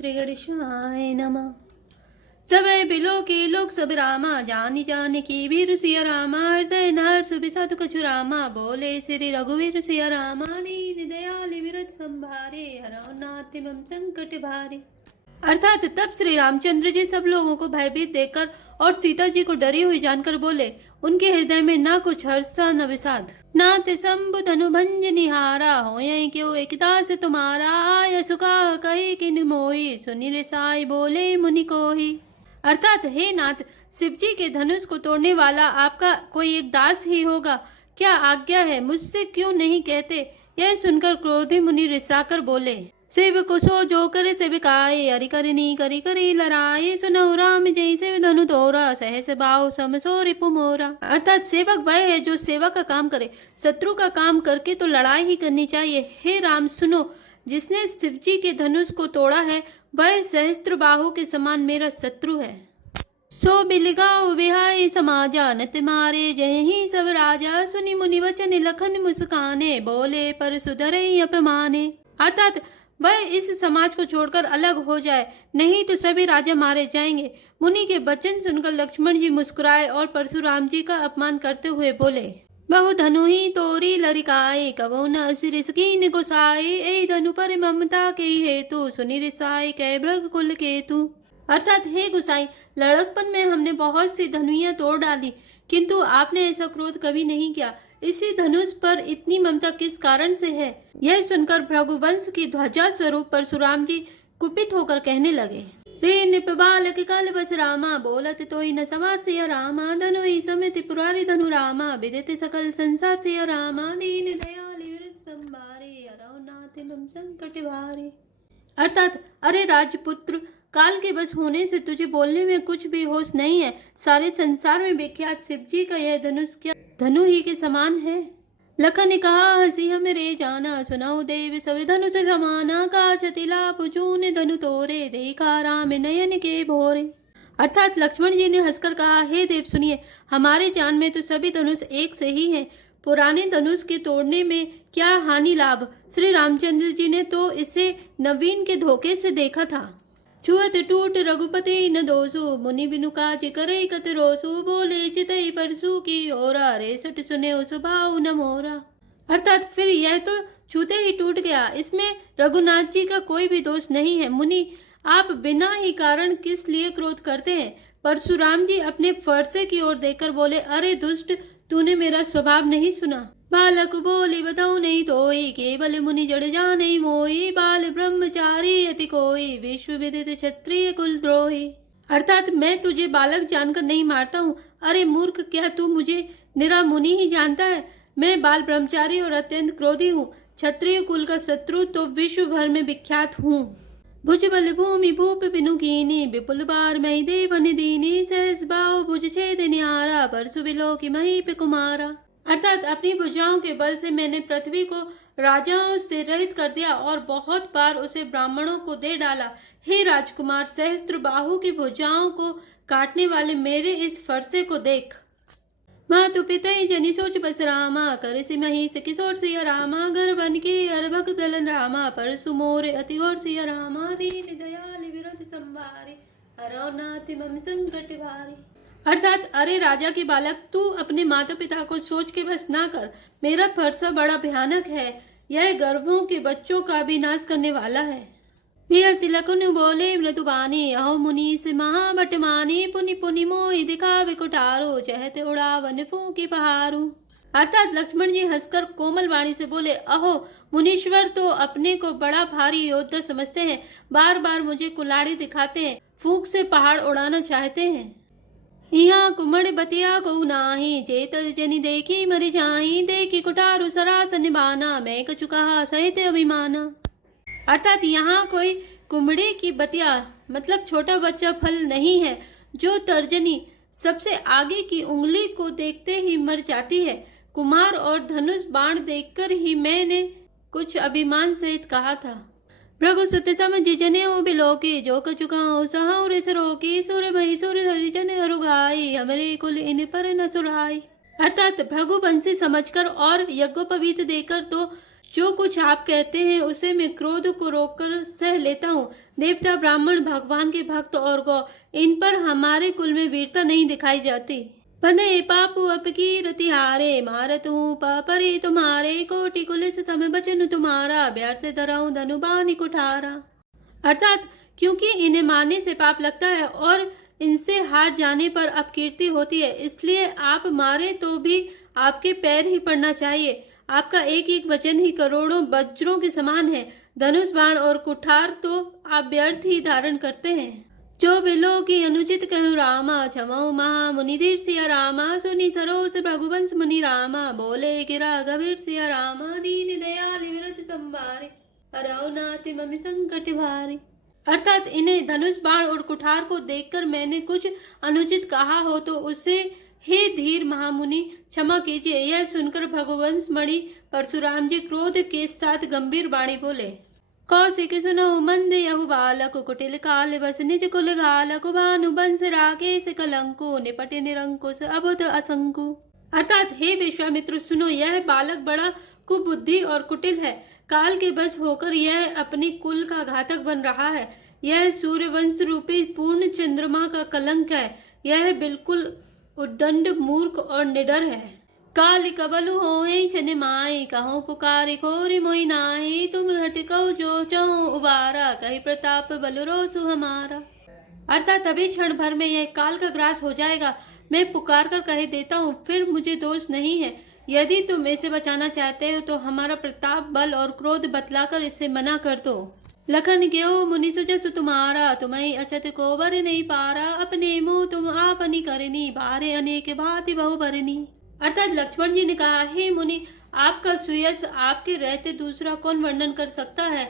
श्री गणेशाय नमः। सबे बिलो के लोग सब रामा, जानी जान की वीर सिया रामा, हृदय नर सुबिसाधु कछु रामा, बोले श्री रघुवीर सिया रामा, दीन दयाल विरत संभारे, हरौ नाथ मम संकट भारे। अर्थात तब श्री रामचंद्र जी सब लोगों को भयभीत देखकर और सीता जी को डरी हुई जानकर बोले, उनके हृदय में न कुछ हर्ष न विषाद, नाथ शंभु धनु भंज निहारा, हो क्यों एकता से तुम्हारा, आय सुखा कही किन मोही, सुनि रिसाई बोले मुनि कोही। अर्थात हे नाथ, शिव जी के धनुष को तोड़ने वाला आपका कोई एक दास ही होगा, क्या आज्ञा है, मुझसे क्यों नहीं कहते। यह सुनकर क्रोधी मुनि रिसाकर बोले, शिव कुशो जो करे सेविकाए, हरि करनी करी करी लड़ाई, सुनहु राम जय शिव धनु तोरा, सहस बाहु समसो रिपु मोरा। अर्थात सेवक वह है जो सेवा का काम करे, शत्रु का काम करके तो लड़ाई ही करनी चाहिए। हे राम सुनो, जिसने शिव जी के धनुष को तोड़ा है वह सहस्त्र बाहु के समान मेरा शत्रु है। सो बिलगाओ बिहाई समाजा, नत मारे जय ही सब राजा, सुनि मुनि वचन लखन मुस्काने, बोले पर सुधरई अपमाने। अर्थात वह इस समाज को छोड़कर अलग हो जाए, नहीं तो सभी राजा मारे जाएंगे। मुनि के वचन सुनकर लक्ष्मण जी मुस्कुराए और परशुराम जी का अपमान करते हुए बोले, बहु धनु ही तोरी लरिकाए, कबो न सिरिस कीन गोसाई, ए धनु पर ममता के हेतु, सुनि रिसाई कै भृग कुल केतु। अर्थात हे गुसाई, लड़कपन में हमने बहुत सी धनुइयां तोड़ डाली, किंतु आपने ऐसा क्रोध कभी नहीं किया। इसी धनुष पर इतनी ममता किस कारण से है। यह सुनकर भृगुवंश की ध्वजा स्वरूप परशुराम जी कुपित होकर कहने लगे, रे निप बालक कल बस रामा, बोलत तोई न सवार सिया रामा, धनुई समिति पुरारी धनु रामा, विदित सकल संसार सिया रामा, दीन दयाल विरत संभारे, हरौ नाथ मम संकट भारे। अर्थात अरे राजपुत्र, काल के बस होने से तुझे बोलने में कुछ भी होश नहीं है। सारे संसार में विख्यात शिव जी का यह धनुष क्या धनु ही के समान है। लखन ने कहा, हंसी हमरे जाना, सुनाओ देव सभी धनु से समाना, का छतिला पुजून धनु तोरे, देखा राम नयन के भोरे। अर्थात लक्ष्मण जी ने हंसकर कहा, हे देव सुनिए, हमारे जान में तो सभी धनुष एक से ही हैं। पुराने धनुष के तोड़ने में क्या हानि लाभ। श्री रामचंद्र जी ने तो इसे नवीन के धोखे से देखा था। छुअत टूट रघुपति न दोसु, मुनि बिनु काज करे कत रोसु, बोले चितई परसु की ओरा, रेसट सुने स्वभाव न मोरा। अर्थात फिर यह तो छूते ही टूट गया, इसमें रघुनाथ जी का कोई भी दोष नहीं है। मुनि, आप बिना ही कारण किस लिए क्रोध करते हैं। परशुराम जी अपने फरसे की ओर देखकर बोले, अरे दुष्ट, तूने मेरा स्वभाव नहीं सुना। बालक बोली बताऊं नहीं तोई, केवल मुनि जड़ जाने मोई, बाल ब्रह्मचारी अति कोई, विश्व विदित क्षत्रिय कुल द्रोही। अर्थात मैं तुझे बालक जानकर नहीं मारता हूँ। अरे मूर्ख, क्या तू मुझे निरा मुनि ही जानता है। मैं बाल ब्रह्मचारी और अत्यंत क्रोधी हूँ। क्षत्रिय कुल का शत्रु तो विश्व भर में विख्यात हूँ। भुज बल भूमि भूप बिनु कीनी, विपुल बार मई देवन दीनी, सहस बाहु भुज छेद निहारा, परसु बिलो की महीप कुमारा। अर्थात अपनी भुजाओं के बल से मैंने पृथ्वी को राजाओं से रहित कर दिया और बहुत बार उसे ब्राह्मणों को दे डाला। हे राजकुमार, सहस्त्र बाहु की भुजाओं को काटने वाले मेरे इस फरसे को देख। मातु पितई जनि सोच बस रामा, कर सि महिष किशोर सिया रामा, घर बन के अरभक दलन रामा, परसु मोरे अति घोर सिया रामा, दीन दयाल विरत संभारे, हरौ नाथ मम संकट भारे। अर्थात अरे राजा के बालक, तू अपने माता पिता को सोच के बस ना कर। मेरा फरसा बड़ा भयानक है, यह गर्भों के बच्चों का भी नाश करने वाला है। लकुन बोले मृदुबानी, अहो मुनि से महाबट मानी, पुनि पुनि मोहि दिखावे कुठारो, चहते उड़ावन फूकी पहारू। अर्थात लक्ष्मण जी हंसकर कोमल वाणी से बोले, अहो मुनीश्वर तो अपने को बड़ा भारी योद्धा समझते हैं, बार बार मुझे कुल्हाड़ी दिखाते हैं, फूंक से पहाड़ उड़ाना चाहते हैं। यहाँ कुमड़ बतिया को नाही, जेतर जनी देखी मरि जाही, देखी कुठारु सरासन बाना, मैं कछु कहा सहित अभिमाना। अर्थात यहाँ कोई कुमड़े की बतिया मतलब छोटा बच्चा फल नहीं है, जो तर्जनी सबसे आगे की उंगली को देखते ही मर जाती है। कुमार और धनुष बाण देखकर ही मैंने कुछ अभिमान सहित कहा था। भृगु सुत समझ जने बिलोकी, जो कछु कहाऊं सहाऊं रिस रोकी, सुर मही सुर हरिजन अरुगाई, हमरे कुल इन पर न सुराई। अर्थात भृगुवंशी समझकर और यज्ञोपवीत देकर तो जो कुछ आप कहते हैं उसे मैं क्रोध को रोककर सह लेता हूँ। देवता, ब्राह्मण, भगवान के भक्त और गौ, इन पर हमारे कुल में वीरता नहीं दिखाई जाती। बंदे पापु अपकी रति हारे, मारत हूँ पापरे तुम्हारे, कोटि कुलिस तम बचन तुम्हारा, व्यर्थ धराऊं धनुबानी कुठारा। अर्थात क्योंकि इन्हें मारने से पाप लगता है और इनसे हार जाने पर अपकीर्ति होती है, इसलिए आप मारे तो भी आपके पैर ही पड़ना चाहिए। आपका एक एक वचन ही करोड़ों वज्रों के समान है। धनुष, बाण और कुठार तो आप व्यर्थ ही धारण करते हैं। जो बिलो की अनुचित कहूँ रामा, क्षमो महा मुनिधीर सिया रामा, सुनी सरोस रघुवंश मुनि रामा, बोले गिरा गभीर सिया रामा, दीन दयाल विरत संभारे, हरौ नाथ ममि संकट भारी। अर्थात इन्हें धनुष, बाण और कुठार को देखकर मैंने कुछ अनुचित कहा हो तो उसे हे धीर महामुनि क्षमा कीजिए। यह सुनकर भगवंश मणि परशुराम जी क्रोध के साथ गंभीर वाणी बोले, कौशिक सुनो मंद यहु बालक, कुटिल काल बस निज कुल घालक, भानु बंस राकेश कलंकु, निपट निरंकुश अबुध असंकु। अर्थात हे विश्वामित्र सुनो, यह बालक बड़ा कुबुद्धि और कुटिल है। काल के बस होकर यह अपने कुल का घातक बन रहा है। यह सूर्यवंश रूपी पूर्ण चंद्रमा का कलंक है। यह बिल्कुल उद्दंड, मूर्ख और निडर है। काल कबलु होए छन माई, कहो पुकारे खोरी मोई नाई, तुम घटको जो चहो उबारा, कही प्रताप बलुरोसु हमारा। अर्थात अभी क्षण भर में यह काल का ग्रास हो जाएगा। मैं पुकार कर कह देता हूँ, फिर मुझे दोष नहीं है। यदि तुम इसे बचाना चाहते हो तो हमारा प्रताप, बल और क्रोध बतलाकर इसे मना कर दो। लखन ग्यो मुनि सुजस तुम्हारा, तुम्हें अछत को बर नहीं पारा, अपने मुँह तुम आपनी करनी, बारे अनेक भांति बहु भरनी। अर्थात लक्ष्मण जी ने कहा, हे मुनि, आपका सुयश आपके रहते दूसरा कौन वर्णन कर सकता है।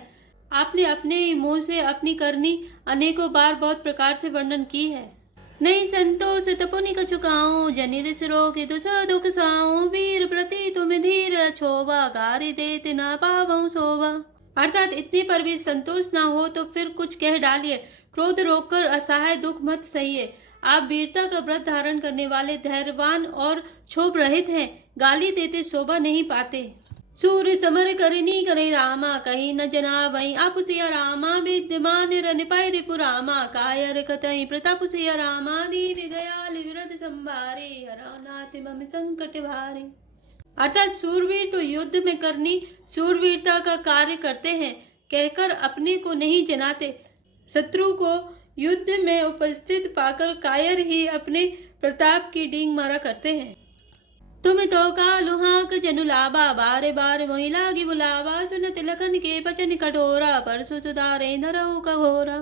आपने अपने मुंह से अपनी करनी अनेकों बार बहुत प्रकार से वर्णन की है। नहीं संतोष तपुनि कछु काऊं, जनिर सिरो के दुसा दुख साऊं, वीर प्रति तुम धीर छोवा, गारी देते ना पावऊं सोवा। अर्थात इतने पर भी संतोष ना हो तो फिर कुछ कह डालिए। क्रोध रोककर असहाय दुख मत सहिए। आप वीरता का व्रत धारण करने वाले, धैर्यवान और क्षोभ रहित हैं। गाली देते शोभा नहीं पाते। सूर्य समर करनी करे रामा, कहीं न जना वही आप सिया रामा, विद्यमान रन पाई रिपुरामा, कायर कतई प्रताप सिया रामा, दीन दयाल विरत संभारे, हरौ नाथ मम संकट भारे। अर्थात सूरवीर तो युद्ध में करनी सूरवीरता का कार्य करते हैं, कहकर अपने को नहीं जनाते। शत्रु को युद्ध में उपस्थित पाकर कायर ही अपने प्रताप की डींग मारा करते हैं। तुम तो कालुहाक जनुलाबा, बारे बार मोहि लागी बुलावा, सुनत लखन के बचन कठोरा, परसु सुधारे नरहु कघोरा।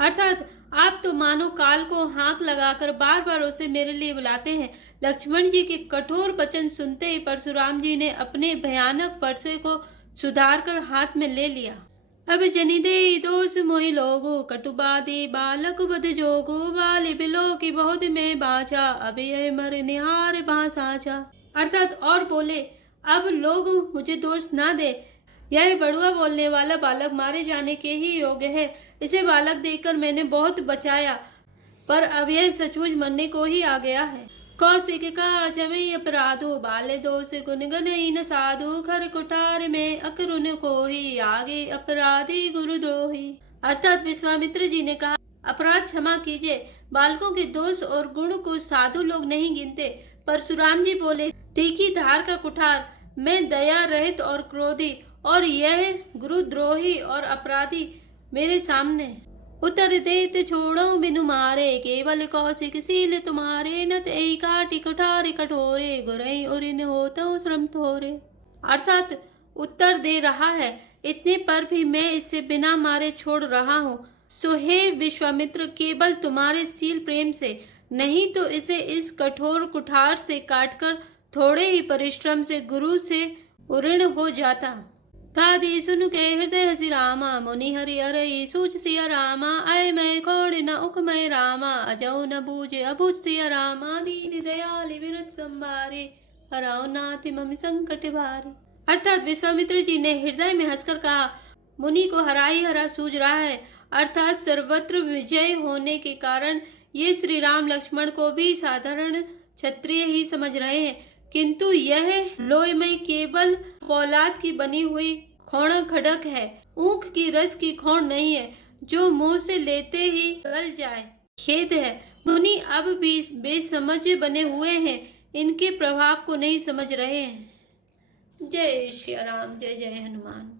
अर्थात आप तो मानो काल को हाँक लगाकर बार बार उसे मेरे लिए बुलाते हैं। लक्ष्मण जी के कठोर वचन सुनते ही परशुराम जी ने अपने भयानक परसे को सुधार कर हाथ में ले लिया। अब जनि दे दोष मोहि लोगो, कटुबादी बालक बद जोगो, बाल बिलो की बहुत में बाचा, अब यह मर निहार बासाचा। अर्थात और बोले, अब लोग मुझे दोष ना दे, यह बड़ुआ बोलने वाला बालक मारे जाने के ही योग्य है। इसे बालक देखकर मैंने बहुत बचाया, पर अब यह सचमुच मरने को ही आ गया है। कौशिक का क्षमे अपराधो, बाले दोष गुण गनई न साधु, खर कुठार में अकरुण को ही, आगे अपराधी गुरुद्रोही। अर्थात विश्वामित्र जी ने कहा, अपराध क्षमा कीजिए, बालकों के दोष और गुण को साधु लोग नहीं गिनते। परशुराम जी बोले, तीखी धार का कुठार, मैं दया रहित और क्रोधी, और यह गुरुद्रोही और अपराधी मेरे सामने। उतर देत छोड़ो बिनु मारे, केवल कौशिक सील तुम्हारे, नत एहि काटी कुठार कठोरे, गुरई उरिन होतो श्रम थोरे। अर्थात उत्तर दे रहा है, इतने पर भी मैं इसे बिना मारे छोड़ रहा हूँ। सो हे विश्वामित्र, केवल तुम्हारे सील प्रेम से, नहीं तो इसे इस कठोर कुठार से काटकर थोड़े ही परिश्रम से गुरु से उऋण हो जाता। गादी सुन के हृदय हसी रामा, मुनि हरि अरई सूच सिया रामा, आय मैं खोड़ न उकमय रामा, अजौ न बूझे अबूझ सिया रामा, दीन दयाल विरत संभारे, हरौ नाथ मम संकट भारे। अर्थात विश्वामित्र जी ने हृदय में हंसकर कहा, मुनि को हरा ही हरा सूझ रहा है। अर्थात सर्वत्र विजय होने के कारण ये श्री राम लक्ष्मण को भी साधारण क्षत्रिय ही समझ रहे हैं, किंतु यह लोई में केवल फौलाद की बनी हुई खौण खड़क है, ऊख की रस की खौण नहीं है जो मुंह से लेते ही गल जाए। खेद है, मुनि अब भी बेसमझ बने हुए हैं, इनके प्रभाव को नहीं समझ रहे हैं। जय श्री राम, जय जय हनुमान।